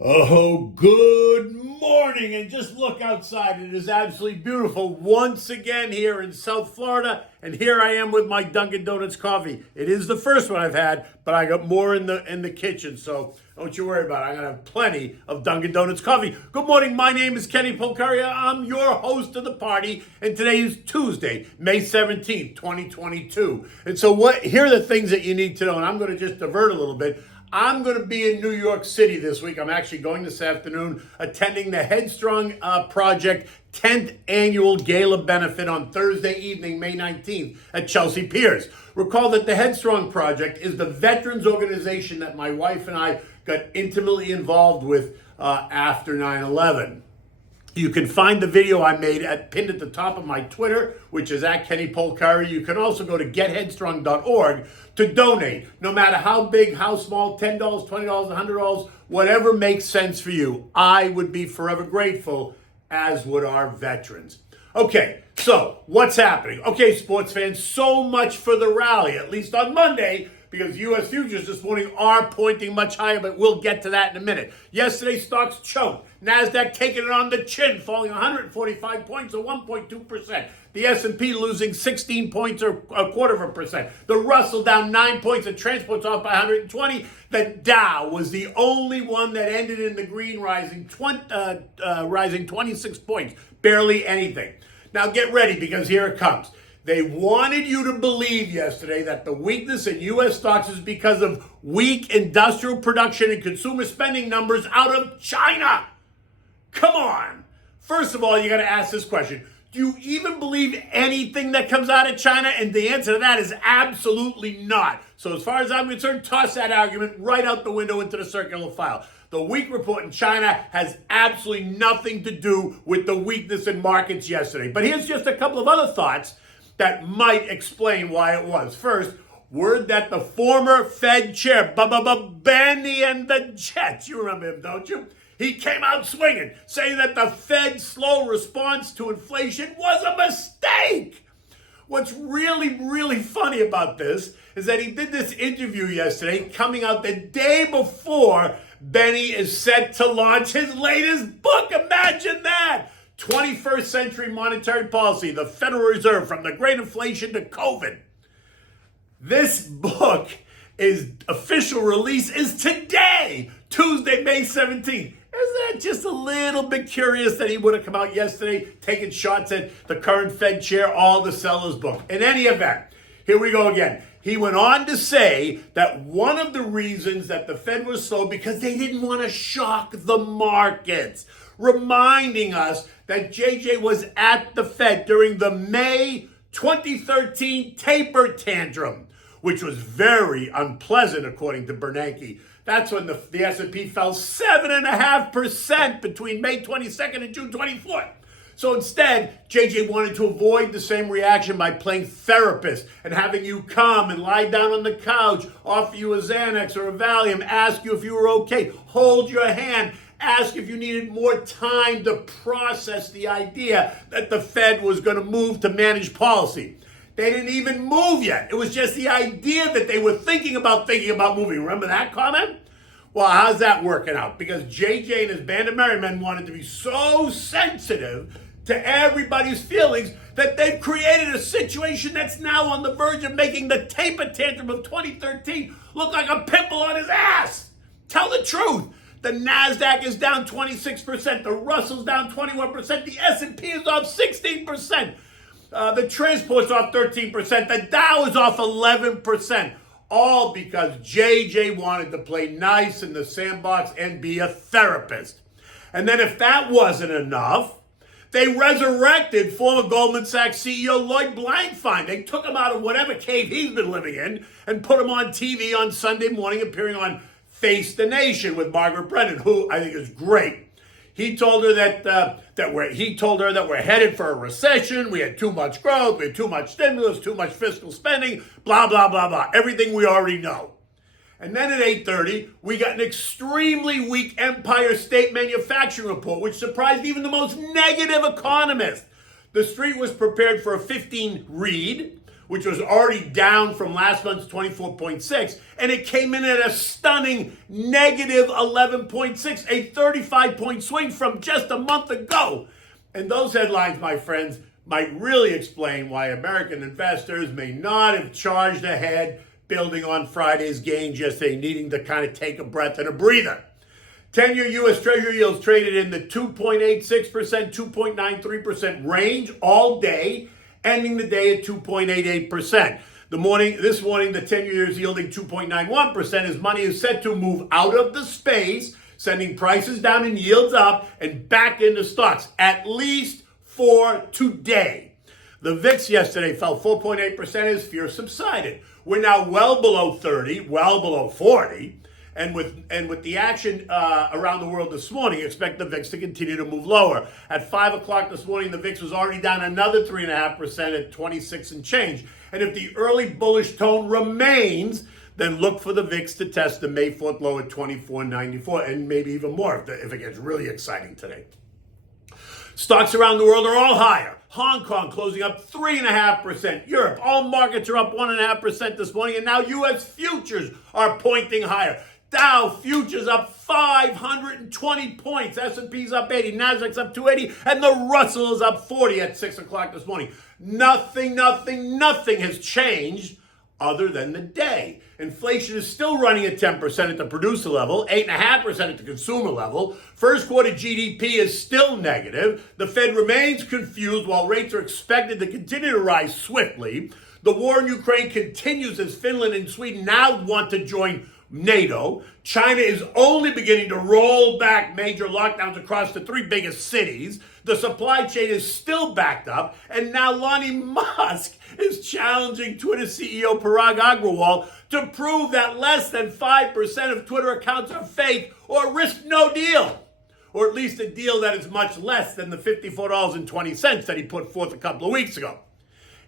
Oh, good morning. And just look outside. It is absolutely beautiful once again here in South Florida. And here I am with my Dunkin' Donuts coffee. It is the first one I've had, but I got more in the kitchen. So don't you worry about it. I'm going to have plenty of Dunkin' Donuts coffee. Good morning. My name is Kenny Polcaria. I'm your host of the party. And today is Tuesday, May 17th, 2022. And so here are the things that you need to know. And I'm going to just divert a little bit. I'm going to be in New York City this week. I'm actually going this afternoon, attending the Headstrong Project 10th Annual Gala Benefit on Thursday evening, May 19th at Chelsea Piers. Recall that the Headstrong Project is the veterans organization that my wife and I got intimately involved with after 9/11. You can find the video I made pinned at the top of my Twitter, which is at Kenny Polcari. You can also go to getheadstrong.org to donate, no matter how big, how small, $10, $20, $100, whatever makes sense for you. I would be forever grateful, as would our veterans. Okay, so what's happening? Okay, sports fans, so much for the rally, at least on Monday, because U.S. futures this morning are pointing much higher, but we'll get to that in a minute. Yesterday, stocks choked. NASDAQ taking it on the chin, falling 145 points or 1.2%. The S&P losing 16 points or a quarter of a percent. The Russell down 9 points and transports off by 120. The Dow was the only one that ended in the green, rising 26 points. Barely anything. Now get ready, because here it comes. They wanted you to believe yesterday that the weakness in U.S. stocks is because of weak industrial production and consumer spending numbers out of China. Come on. First of all, you got to ask this question. Do you even believe anything that comes out of China? And the answer to that is absolutely not. So as far as I'm concerned, toss that argument right out the window into the circular file. The weak report in China has absolutely nothing to do with the weakness in markets yesterday. But here's just a couple of other thoughts that might explain why it was. First, word that the former Fed chair, Benny and the Jets, you remember him, don't you? He came out swinging, saying that the Fed's slow response to inflation was a mistake. What's really, really funny about this is that he did this interview yesterday, coming out the day before Benny is set to launch his latest book. Imagine that. 21st Century Monetary Policy, the Federal Reserve, from the Great Inflation to COVID. This book, official release is today, Tuesday, May 17th. Isn't that just a little bit curious that he would have come out yesterday taking shots at the current Fed chair, all to sell his book? In any event, here we go again. He went on to say that one of the reasons that the Fed was slow because they didn't want to shock the markets, reminding us that JJ was at the Fed during the May 2013 taper tantrum, which was very unpleasant, according to Bernanke. That's when the S&P fell 7.5% between May 22nd and June 24th. So instead, JJ wanted to avoid the same reaction by playing therapist and having you come and lie down on the couch, offer you a Xanax or a Valium, ask you if you were okay, hold your hand, ask if you needed more time to process the idea that the Fed was going to move to manage policy. They didn't even move yet. It was just the idea that they were thinking about moving. Remember that comment? Well, how's that working out? Because JJ and his band of merry men wanted to be so sensitive to everybody's feelings that they've created a situation that's now on the verge of making the taper tantrum of 2013 look like a pimple on his ass. Tell the truth. The NASDAQ is down 26%. The Russell's down 21%. The S&P is off 16%. The transport's off 13%. The Dow is off 11%. All because JJ wanted to play nice in the sandbox and be a therapist. And then if that wasn't enough, they resurrected former Goldman Sachs CEO Lloyd Blankfein. They took him out of whatever cave he's been living in and put him on TV on Sunday morning, appearing on Face the Nation with Margaret Brennan, who I think is great. He told her that we're headed for a recession. We had too much growth. We had too much stimulus, too much fiscal spending, blah, blah, blah, blah. Everything we already know. And then at 8:30, we got an extremely weak Empire State Manufacturing report, which surprised even the most negative economist. The street was prepared for a 15 read, which was already down from last month's 24.6, and it came in at a stunning negative 11.6, a 35-point swing from just a month ago. And those headlines, my friends, might really explain why American investors may not have charged ahead, building on Friday's gains yesterday, needing to kind of take a breath and a breather. 10-year U.S. Treasury yields traded in the 2.86%, 2.93% range all day, ending the day at 2.88%. This morning, the 10-year is yielding 2.91% as money is set to move out of the space, sending prices down and yields up and back into stocks, at least for today. The VIX yesterday fell 4.8% as fear subsided. We're now well below 30, well below 40. And with the action around the world this morning, expect the VIX to continue to move lower. At 5 o'clock this morning, the VIX was already down another 3.5% at 26 and change. And if the early bullish tone remains, then look for the VIX to test the May 4th low at 24.94 and maybe even more if it gets really exciting today. Stocks around the world are all higher. Hong Kong closing up 3.5%. Europe, all markets are up 1.5% this morning. And now U.S. futures are pointing higher. Dow futures up 520 points. S&P's up 80. Nasdaq's up 280. And the Russell is up 40 at 6 o'clock this morning. Nothing has changed other than the day. Inflation is still running at 10% at the producer level, 8.5% at the consumer level. First quarter GDP is still negative. The Fed remains confused while rates are expected to continue to rise swiftly. The war in Ukraine continues as Finland and Sweden now want to join NATO. China is only beginning to roll back major lockdowns across the three biggest cities. The supply chain is still backed up. And now Lonnie Musk is challenging Twitter CEO Parag Agrawal to prove that less than 5% of Twitter accounts are fake or risk no deal. Or at least a deal that is much less than the $54.20 that he put forth a couple of weeks ago.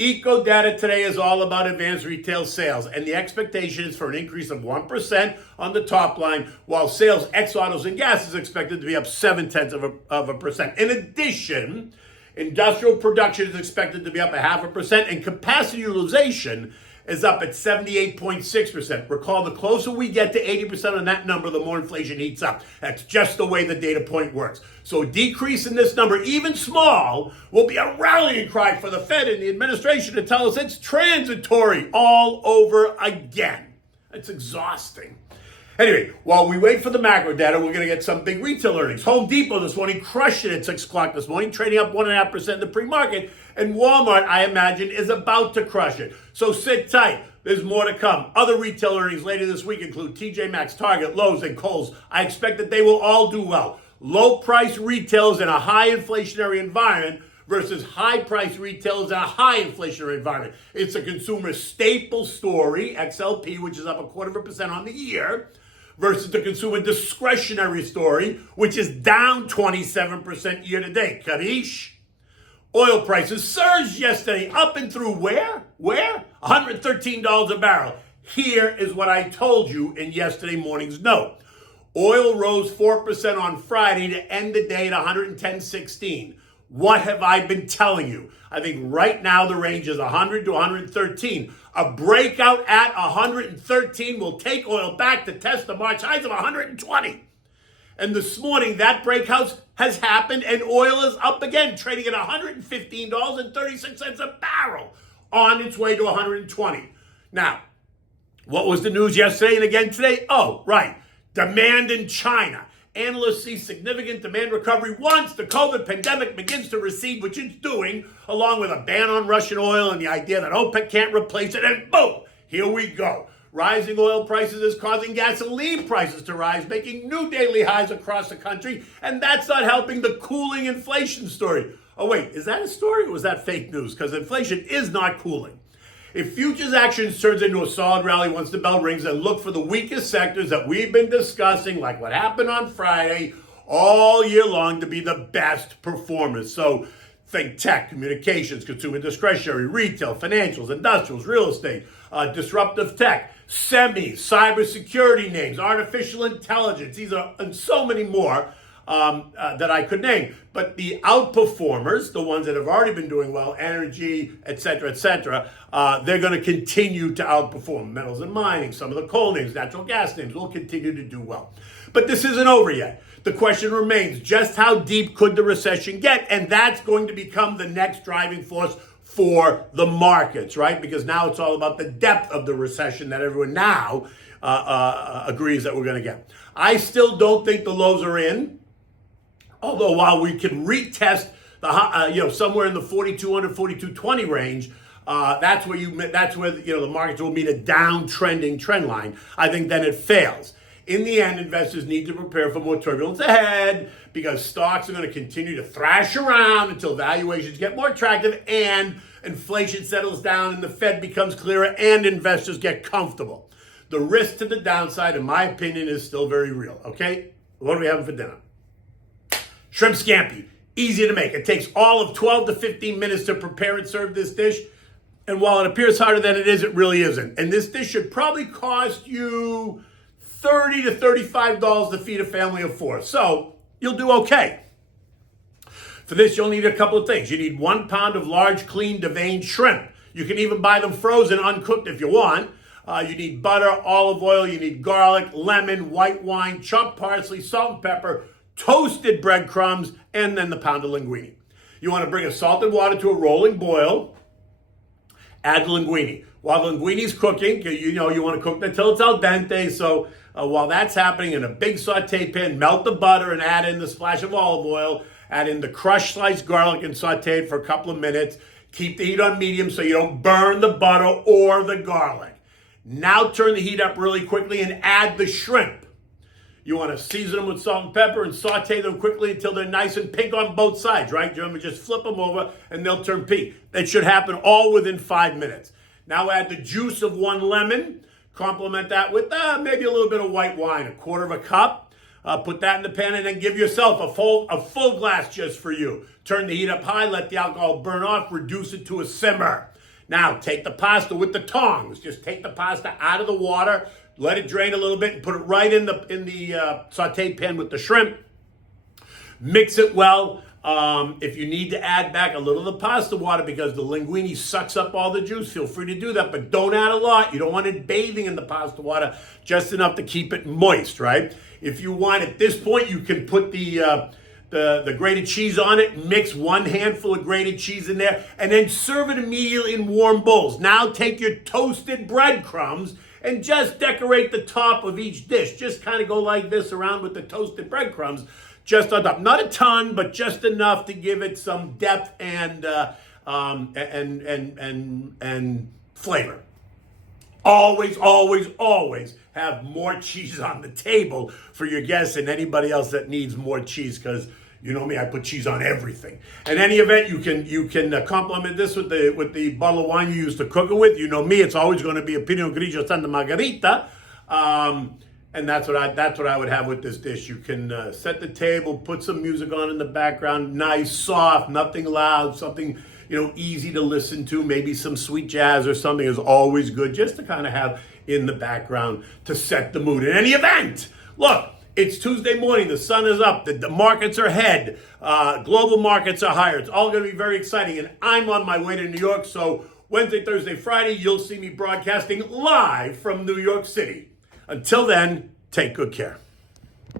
Eco data today is all about advanced retail sales, and the expectation is for an increase of 1% on the top line, while sales ex autos and gas is expected to be up 0.7%. In addition, industrial production is expected to be up 0.5%, and capacity utilization is up at 78.6%. Recall, the closer we get to 80% on that number, the more inflation heats up. That's just the way the data point works. So a decrease in this number, even small, will be a rallying cry for the Fed and the administration to tell us it's transitory all over again. It's exhausting. Anyway, while we wait for the macro data, we're going to get some big retail earnings. Home Depot this morning crushed it at 6 o'clock this morning, trading up 1.5% in the pre-market. And Walmart, I imagine, is about to crush it. So sit tight. There's more to come. Other retail earnings later this week include TJ Maxx, Target, Lowe's, and Kohl's. I expect that they will all do well. Low-price retailers in a high inflationary environment versus high-price retailers in a high inflationary environment. It's a consumer staple story, XLP, which is up 0.25% on the year, versus the consumer discretionary story, which is down 27% year to date. Capiche? Oil prices surged yesterday up and through where? $113 a barrel. Here is what I told you in yesterday morning's note. Oil rose 4% on Friday to end the day at 110.16. What have I been telling you? I think right now the range is 100 to 113. A breakout at 113 will take oil back to test the March highs of 120. And this morning, that breakout has happened and oil is up again, trading at $115.36 a barrel on its way to 120. Now, what was the news yesterday and again today? Oh, right. Demand in China. Analysts see significant demand recovery once the COVID pandemic begins to recede, which it's doing, along with a ban on Russian oil and the idea that OPEC can't replace it. And boom, here we go. Rising oil prices is causing gasoline prices to rise, making new daily highs across the country. And that's not helping the cooling inflation story. Oh, wait, is that a story or was that fake news? Because inflation is not cooling. If futures actions turns into a solid rally once the bell rings, then look for the weakest sectors that we've been discussing, like what happened on Friday, all year long to be the best performers. So think tech, communications, consumer discretionary, retail, financials, industrials, real estate, disruptive tech, semis, cybersecurity names, artificial intelligence. These are and so many more. that I could name. But the outperformers, the ones that have already been doing well, energy, et cetera, they're going to continue to outperform. Metals and mining, some of the coal names, natural gas names will continue to do well. But this isn't over yet. The question remains, just how deep could the recession get? And that's going to become the next driving force for the markets, right? Because now it's all about the depth of the recession that everyone now agrees that we're going to get. I still don't think the lows are in. Although while we can retest the somewhere in the 4,200, 4,220 range, that's where the markets will meet a downtrending trend line. I think then it fails. In the end, investors need to prepare for more turbulence ahead because stocks are going to continue to thrash around until valuations get more attractive and inflation settles down and the Fed becomes clearer and investors get comfortable. The risk to the downside, in my opinion, is still very real. Okay, what are we having for dinner? Shrimp scampi, easy to make. It takes all of 12 to 15 minutes to prepare and serve this dish. And while it appears harder than it is, it really isn't. And this dish should probably cost you $30 to $35 to feed a family of four. So you'll do okay. For this, you'll need a couple of things. You need 1 pound of large, clean, deveined shrimp. You can even buy them frozen, uncooked if you want. You need butter, olive oil, you need garlic, lemon, white wine, chopped parsley, salt and pepper, toasted breadcrumbs, and then the pound of linguine. You want to bring a salted water to a rolling boil. Add the linguine. While the linguine is cooking, you want to cook it until it's al dente. So while that's happening, in a big saute pan, melt the butter and add in the splash of olive oil. Add in the crushed sliced garlic and saute it for a couple of minutes. Keep the heat on medium so you don't burn the butter or the garlic. Now turn the heat up really quickly and add the shrimp. You want to season them with salt and pepper and saute them quickly until they're nice and pink on both sides, right? You just flip them over and they'll turn pink. That should happen all within 5 minutes. Now add the juice of 1 lemon. Complement that with maybe a little bit of white wine, 1/4 cup. Put that in the pan and then give yourself a full glass just for you. Turn the heat up high, let the alcohol burn off, reduce it to a simmer. Now take the pasta with the tongs. Just take the pasta out of the water, let it drain a little bit, and put it right in the sauté pan with the shrimp. Mix it well. If you need to add back a little of the pasta water because the linguine sucks up all the juice, feel free to do that, but don't add a lot. You don't want it bathing in the pasta water, just enough to keep it moist, right? If you want, at this point, you can put the grated cheese on it, mix 1 handful of grated cheese in there, and then serve it immediately in warm bowls. Now take your toasted breadcrumbs and just decorate the top of each dish. Just kind of go like this around with the toasted breadcrumbs just on top. Not a ton, but just enough to give it some depth and flavor. Always, always, always have more cheese on the table for your guests and anybody else that needs more cheese, because you know me, I put cheese on everything. In any event, you can complement this with the bottle of wine you use to cook it with. You know me, it's always going to be a Pinot Grigio Santa Margherita, and that's what I would have with this dish. You can set the table, put some music on in the background, nice, soft, nothing loud, something easy to listen to. Maybe some sweet jazz or something is always good, just to kind of have in the background to set the mood. In any event, look. It's Tuesday morning. The sun is up. The markets are ahead. Global markets are higher. It's all going to be very exciting. And I'm on my way to New York. So Wednesday, Thursday, Friday, you'll see me broadcasting live from New York City. Until then, take good care.